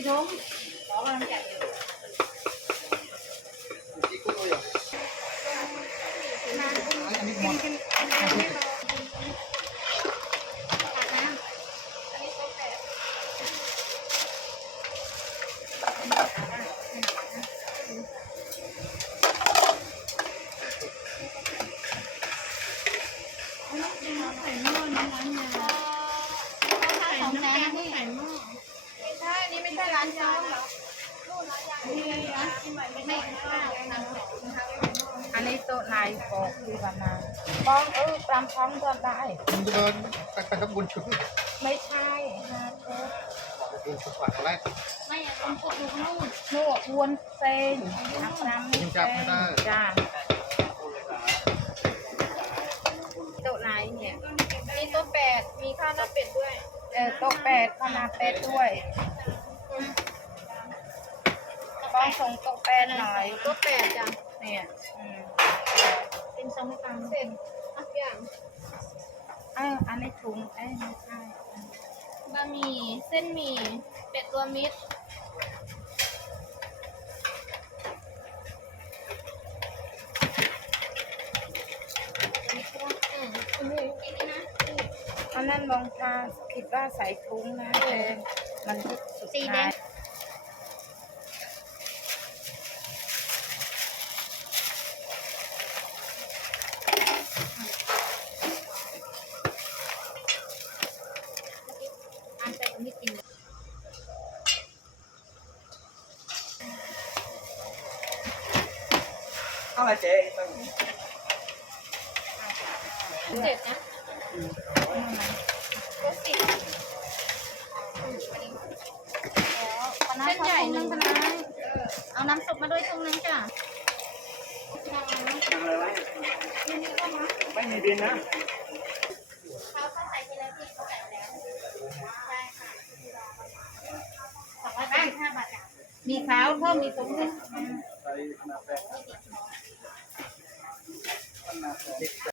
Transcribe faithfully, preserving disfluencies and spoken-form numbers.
ถุงขอกำลังใจอยู่อันนี้หมดใส่หม้อน้ำร้านยาใส่น้ำแกงใส่หม้อไม่ใช่นี่ไม่ใช่ร้านยาหรอนี่ร้านที่ใหม่ไม่ใช่อันนี้โต๊ะนายปอกคือประมาณปองเออปรำท้องก็ได้มันจะเดินไปไปข้างบนชุดไม่ใช่ฮะเต๊ะบอกไปดูชุดก่อนอะไรไม่อะต้องพูดดูนู่นนู่นวนเส้นนักรำไม่เส้นจ้าโต๊ะนายเนี่ยมีโต๊ะแปดมีข้าวหน้าเป็ดด้วยเออโต๊ะแปดข้าวหน้าเป็ดด้วยต้องส่งโต๊ะแปดหน่อยโต๊ะแปดจ้ะเนี่ยอืมเป็นสมัยกลางเส้นทุกอย่างเอออันนี้ถุงเอ้ยไม่ใช่บะหมี่เส้นหมี่เป็ดรวมมิตรอันนั้นมองตาคิดว่าใส่ถุงนะแต่มันสุดท้ายอันใส่ไม่กินเอาอะไรเจ๊เจ็ดนะก็สิบเส้นใหญ่หนึ่งคณะเอาน้ำซุปมาด้วยตรงนึงจ้ะไม่มีบินนะเขาเขาใส่ไปแล้วพี่เขาใส่แล้วใช่ค่ะสองร้อยแปดสิบห้าบาทจ้ะมีขาวเพิ่มมีตุ้งด้วย